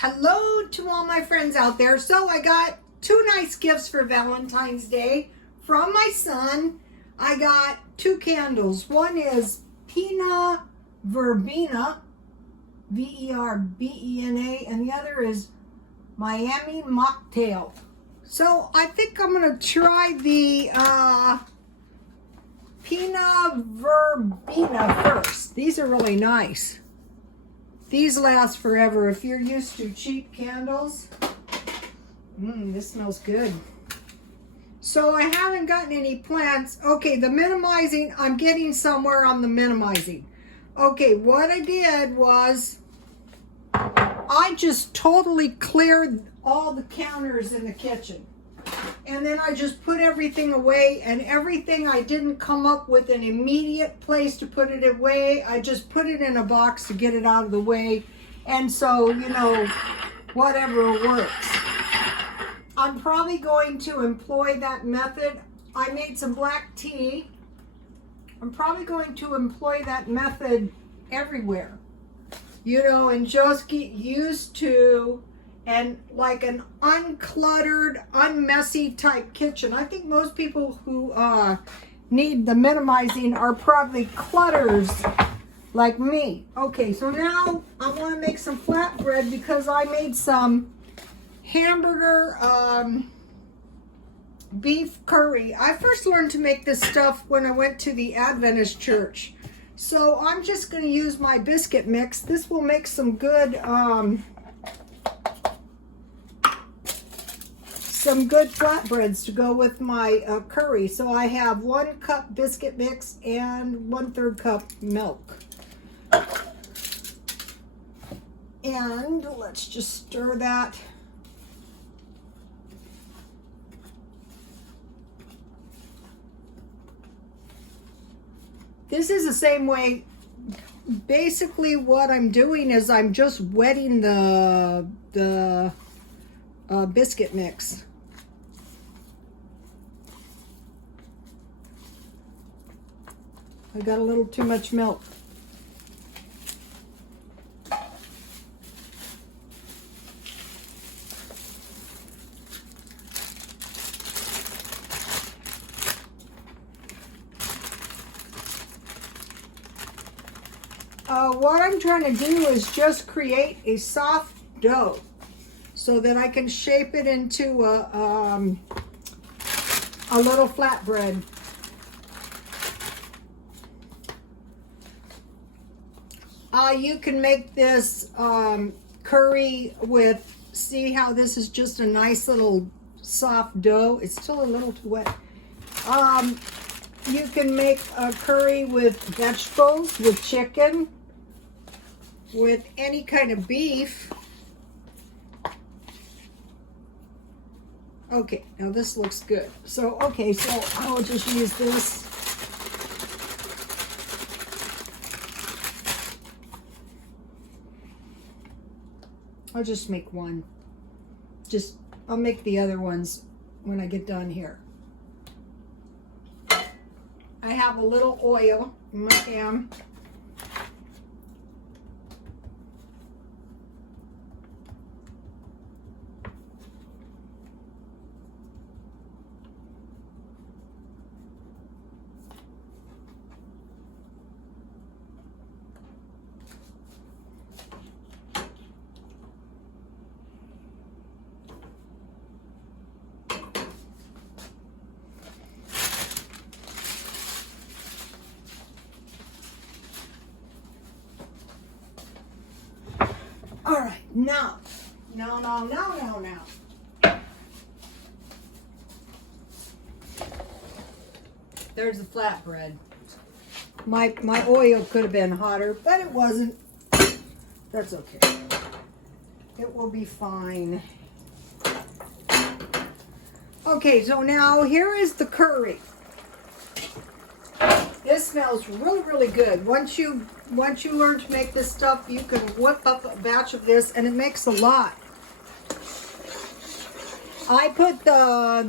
Hello to all my friends out there. So I got two nice gifts for Valentine's Day from my son. I got two candles. One is Pina Verbena, Verbena, and the other is Miami Mocktail. So I think I'm going to try the Pina Verbena first. These are really nice. These last forever. If you're used to cheap candles, this smells good. So I haven't gotten any plants. Okay, the minimizing, I'm getting somewhere on the minimizing. Okay, what I did was I just totally cleared all the counters in the kitchen. And then I just put everything away, and everything I didn't come up with an immediate place to put it away. I just put it in a box to get it out of the way. And so, you know, whatever works. I'm probably going to employ that method. I made some black tea. I'm probably going to employ that method everywhere. You know, and just get used to and like an uncluttered, unmessy type kitchen. I think most people who need the minimizing are probably clutters like me. Okay, so now I want to make some flatbread because I made some hamburger beef curry. I first learned to make this stuff when I went to the Adventist church. So I'm just going to use my biscuit mix. This will make some good flatbreads to go with my curry. So I have 1 cup biscuit mix and 1/3 cup milk. And let's just stir that. This is the same way. Basically what I'm doing is I'm just wetting the biscuit mix. I got a little too much milk. What I'm trying to do is just create a soft dough so that I can shape it into a little flatbread. You can make this curry with, see how this is just a nice little soft dough. It's still a little too wet. You can make a curry with vegetables, with chicken, with any kind of beef. Okay, now this looks good. So, okay, so I'll just use this. I'll just make one. I'll make the other ones when I get done here. I have a little oil in my pan. All right, now. There's the flatbread. My oil could have been hotter, but it wasn't. That's okay. It will be fine. Okay, so now here is the curry. This smells really, really good. Once you learn to make this stuff, you can whip up a batch of this, and it makes a lot. I put the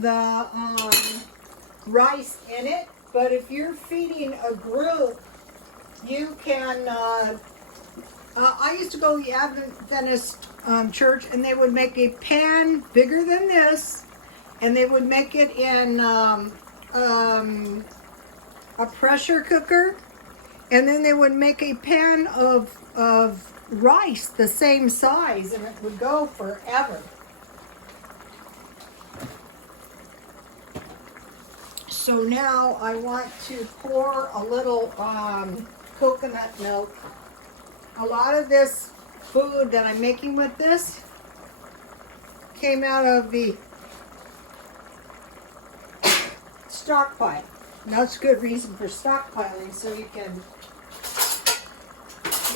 rice in it, but if you're feeding a group, you can I used to go to the Adventist church, and they would make a pan bigger than this, and they would make it in a pressure cooker, and then they would make a pan of rice the same size, and it would go forever. So now I want to pour a little coconut milk. A lot of this food that I'm making with this came out of the stockpile. And that's a good reason for stockpiling, so you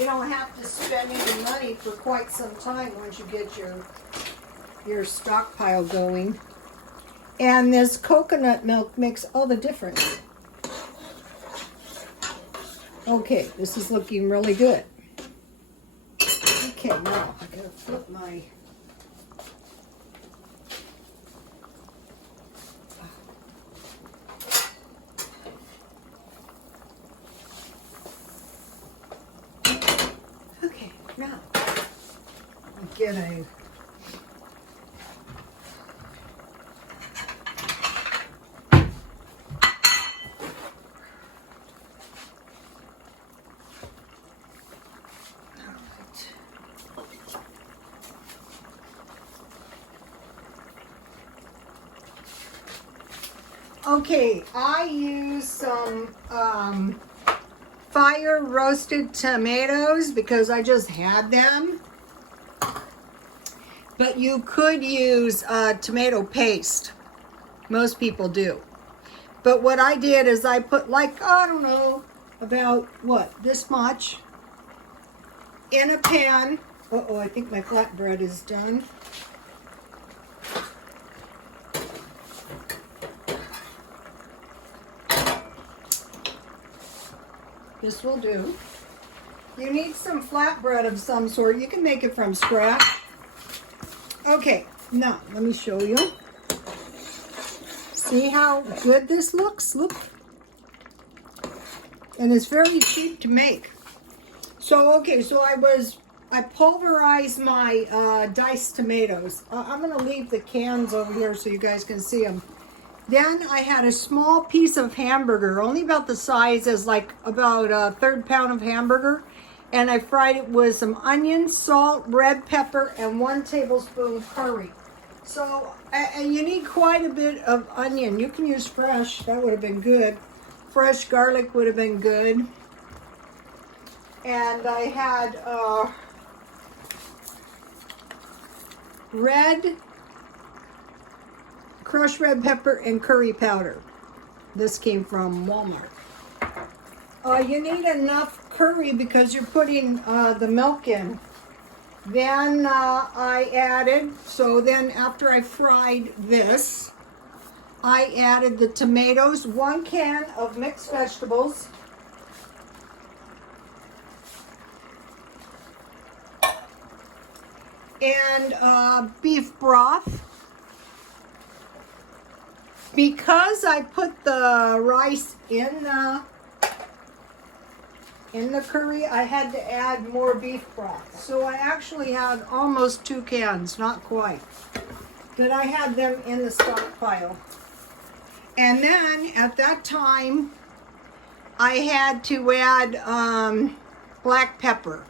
don't have to spend any money for quite some time once you get your stockpile going. And this coconut milk makes all the difference. Okay, this is looking really good. Okay, now I gotta flip my... Okay, now I'll get a... Okay, I use some fire roasted tomatoes because I just had them. But you could use tomato paste. Most people do. But what I did is I put like, I don't know, about this much in a pan. Uh-oh, I think my flatbread is done. This will do. You need some flatbread of some sort. You can make it from scratch. Okay, now let me show you. See how good this looks? Look. And it's very cheap to make. So, okay, so I pulverized my diced tomatoes. I'm going to leave the cans over here so you guys can see them. Then I had a small piece of hamburger, only about the size as like about a third pound of hamburger. And I fried it with some onion, salt, red pepper, and 1 tablespoon curry. So, and you need quite a bit of onion. You can use fresh, that would have been good. Fresh garlic would have been good. And I had crushed red pepper and curry powder. This came from Walmart. You need enough curry because you're putting the milk in. Then I added, so then after I fried this, I added the tomatoes, 1 can of mixed vegetables, and beef broth. Because I put the rice in the curry, I had to add more beef broth. So I actually had almost 2 cans, not quite. But I had them in the stockpile. And then at that time, I had to add black pepper.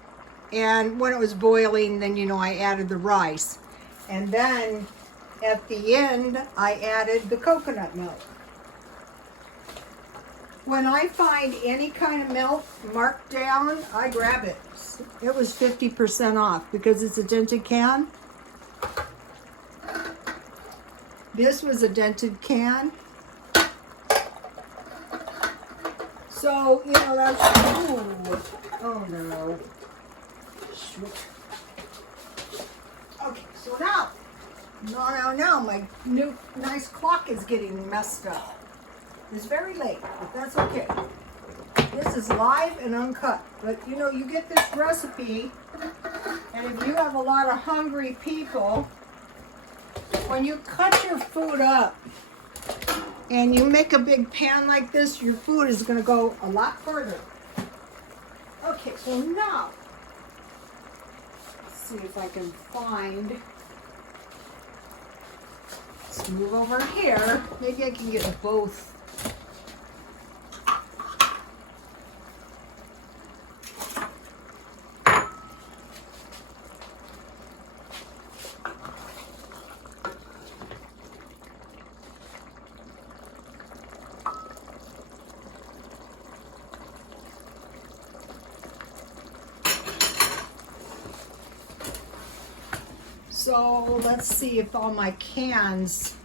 And when it was boiling, then, I added the rice. And then at the end, I added the coconut milk. When I find any kind of milk marked down, I grab it. It was 50% off because it's a dented can. This was a dented can. So, that's... Oh no. Okay, so now... No, my new nice clock is getting messed up. It's very late, but that's okay. This is live and uncut. But, you get this recipe, and if you have a lot of hungry people, when you cut your food up and you make a big pan like this, your food is going to go a lot further. Okay, so now, let's see if I can find. Let's move over here. Maybe I can get both. So let's see if all my cans.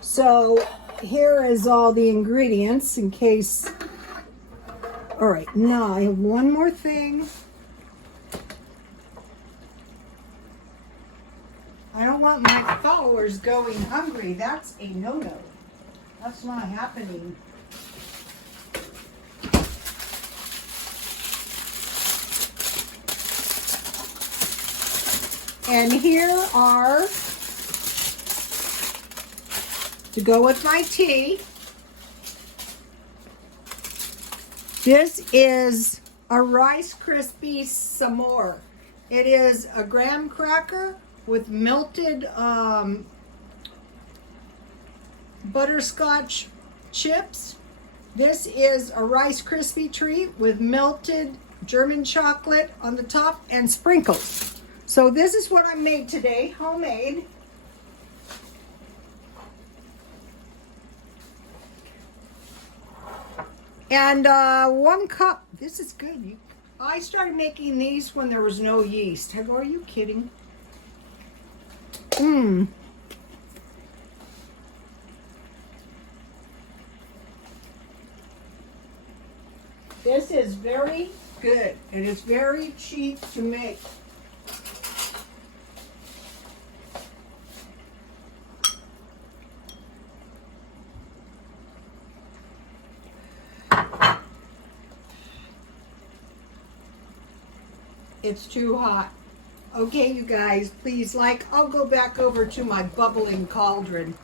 So here is all the ingredients in case. All right, now I have one more thing. I don't want my followers going hungry. That's a no-no. That's not happening. And here are, to go with my tea, this is a Rice Krispie s'more. It is a graham cracker with melted butterscotch chips. This is a Rice Krispie treat with melted German chocolate on the top and sprinkles. So this is what I made today, homemade. And 1 cup, this is good. I started making these when there was no yeast. Are you kidding? This is very good. It is very cheap to make. It's too hot. Okay, you guys, please like. I'll go back over to my bubbling cauldron.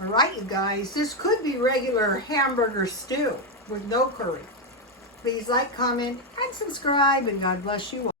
All right, you guys, this could be regular hamburger stew with no curry. Please like, comment, and subscribe, and God bless you all.